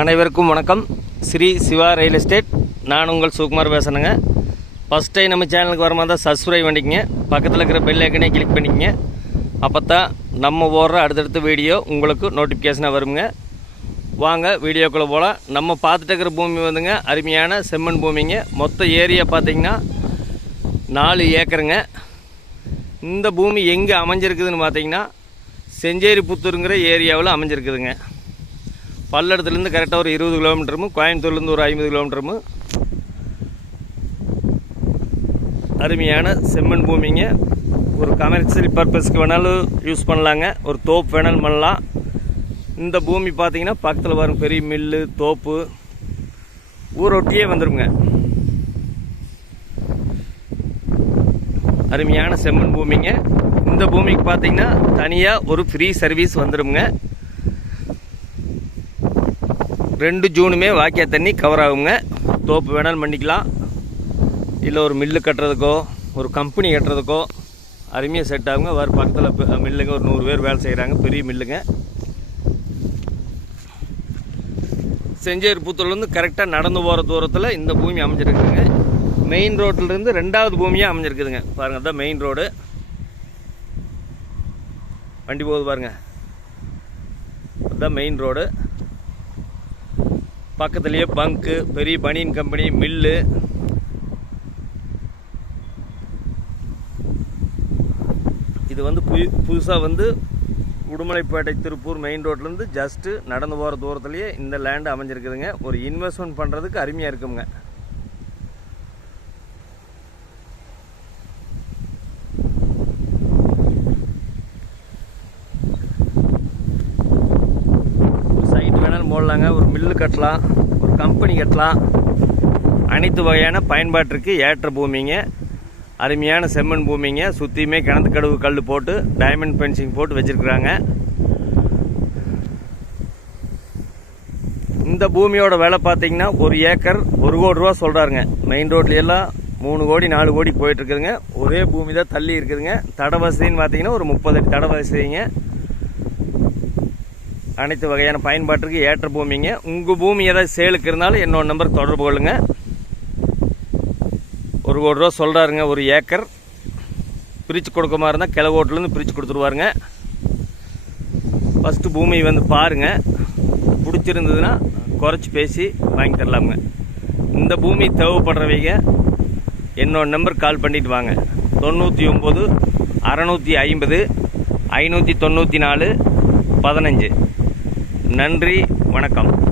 அனைவருக்கும் வணக்கம். Sri Siva real estate நான் உங்கள் சுகுமார் பேசுகிறேங்க ஃபஸ்ட் டைம் நம்ம சேனலுக்கு வர மாதிரி தான் சப்ஸ்கிரைப் பண்ணிக்கங்க. பக்கத்தில் இருக்கிற பெல் ஐக்கனே கிளிக் பண்ணிக்கங்க. அப்போ தான் நம்ம ஓடுற அடுத்தடுத்த வீடியோ உங்களுக்கு நோட்டிஃபிகேஷனாக வருங்க. வாங்க வீடியோக்குள்ளே போகலாம் நம்ம பார்த்துட்டு இருக்கிற பூமி வந்துங்க அருமையான செம்மண் பூமிங்க. மொத்த ஏரியா பார்த்தீங்கன்னா நாலு ஏக்கருங்க. இந்த பூமி எங்கே அமைஞ்சிருக்குதுன்னு பார்த்தீங்கன்னா செஞ்சேரி புத்தூருங்கிற ஏரியாவில் அமைஞ்சிருக்குதுங்க. பல்லடத்துலேருந்து கரெக்டாக ஒரு இருபது கிலோமீட்டரும் கோயம்புத்தூர்லேருந்து ஒரு ஐம்பது கிலோமீட்டரும். அருமையான செம்மண் பூமிங்க. ஒரு கமர்ஷியல் பர்பஸ்க்கு வேணாலும் யூஸ் பண்ணலாங்க. ஒரு தோப்பு வேணாலும் பண்ணலாம். இந்த பூமி பார்த்தீங்கன்னா பக்கத்தில் வரும் பெரிய மில்லு தோப்பு. ஊரொட்டியே வந்துடுங்க அருமையான செம்மண் பூமிங்க. இந்த பூமிக்கு பார்த்தீங்கன்னா தனியாக ஒரு ஃப்ரீ சர்வீஸ் வந்துடுங்க ரெண்டு ஜூனுமே வாக்கிய தண்ணி கவர் ஆகுங்க. தோப்பு வேணாலும் பண்ணிக்கலாம். இல்லை ஒரு மில்லு கட்டுறதுக்கோ ஒரு கம்பெனி கட்டுறதுக்கோ அருமையாக செட் ஆகுங்க. வர பக்கத்தில் மில்லுங்க ஒரு நூறு பேர் வேலை செய்கிறாங்க பெரிய மில்லுங்க செஞ்சேரி புத்தூர்லேருந்து கரெக்டாக நடந்து போகிற தூரத்தில் இந்த பூமி அமைஞ்சிருக்குங்க மெயின் ரோட்டிலேருந்து ரெண்டாவது பூமியாக அமைஞ்சிருக்குதுங்க. பாருங்கள் அதுதான் மெயின் ரோடு வண்டி போகுது பாருங்க. அதுதான் மெயின் ரோடு பக்கத்துலேயே பங்க்கு பெரிய பனியன் கம்பெனி மில்லு இது வந்து புது புதுசாக வந்து உடுமலைப்பேட்டை திருப்பூர் மெயின் ரோட்லேருந்து ஜஸ்ட்டு நடந்து போகிற தூரத்துலேயே இந்த லேண்டு அமைஞ்சிருக்குதுங்க. ஒரு இன்வெஸ்ட்மெண்ட் பண்ணுறதுக்கு அருமையாக இருக்குங்க சைட் வேணாலும் போடலாங்க. ஒரு மில்லு கட்டலாம். ஒரு கம்பெனி கட்டலாம். அனைத்து வகையான பயன்பாட்டிற்கு ஏற்ற பூமிங்க. அருமையான செம்மண் பூமிங்க. சுற்றியுமே கிணத்து கடவு கல் போட்டு டைமண்ட் பென்சிங் போட்டு வச்சுருக்குறாங்க. இந்த பூமியோட விலை பார்த்தீங்கன்னா ஒரு ஏக்கர் ஒரு கோடி ரூபா சொல்கிறாருங்க மெயின் ரோட்லையெல்லாம் மூணு கோடி நாலு கோடி போயிட்டுருக்குதுங்க ஒரே பூமி தான் தள்ளி இருக்குதுங்க. தடை வசதின்னு பார்த்தீங்கன்னா ஒரு முப்பது அடி தடை வசதிங்க. அனைத்து வகையான பயன்பாட்டிற்கு ஏற்ற பூமிங்க. உங்கள் பூமி ஏதாவது சேலுக்கு இருந்தாலும் என்னோட நம்பர் தொடர்பு கொள்ளுங்கள் ஒரு கோடி ரூபா சொல்கிறாருங்க ஒரு ஏக்கர். பிரித்து கொடுக்க மாதிரி இருந்தால் கிழவோட்டிலேருந்து பிரித்து கொடுத்துருவாருங்க. ஃபஸ்ட்டு பூமி வந்து பாருங்கள் பிடிச்சிருந்ததுன்னா குறைச்சி பேசி வாங்கி தரலாமுங்க. இந்த பூமி தேவைப்படுறவங்க என்னோட நம்பர் கால் பண்ணிட்டு வாங்க. தொண்ணூற்றி ஒம்பது அறநூற்றி ஐம்பது ஐநூற்றி தொண்ணூற்றி நாலு பதினஞ்சு. நன்றி வணக்கம்.